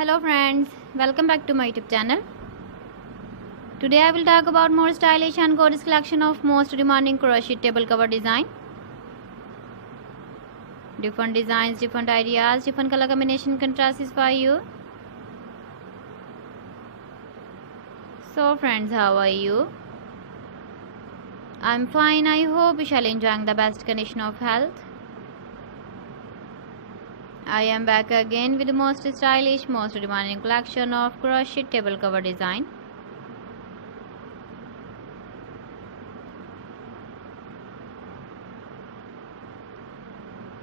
Hello friends, welcome back to my YouTube channel. Today I will talk about more stylish and gorgeous collection of most demanding crochet table cover design. Different designs, different ideas, different color combination contrasts for you. So friends, how are you? I'm fine. I hope you shall enjoying the best condition of health. I am back again with the most stylish, most demanding collection of crochet table cover design.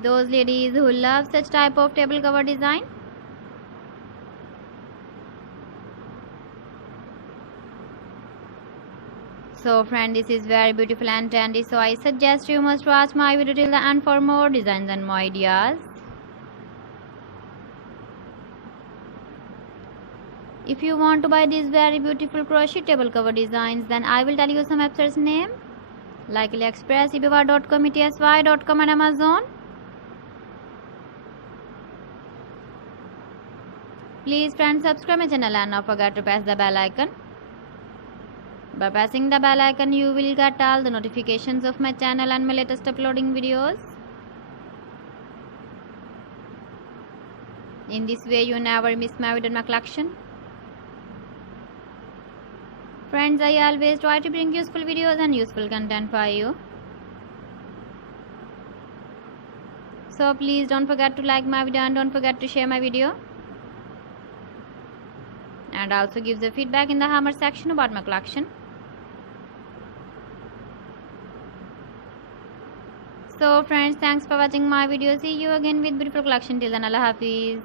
Those ladies who love such type of table cover design, so friend, this is very beautiful and trendy, so I suggest you must watch my video till the end for more designs and more ideas. If you want to buy these very beautiful crochet table cover designs, then I will tell you some websites name like AliExpress, eBay.com, ETSY.com and Amazon. Please friends, subscribe my channel and not forget to press the bell icon. By pressing the bell icon, you will get all the notifications of my channel and my latest uploading videos. In this way, you never miss my video in my collection. Friends, I always try to bring useful videos and useful content for you. So please don't forget to like my video and don't forget to share my video. And also give the feedback in the comment section about my collection. So friends, thanks for watching my video. See you again with beautiful collection. Till then, Allah Hafiz.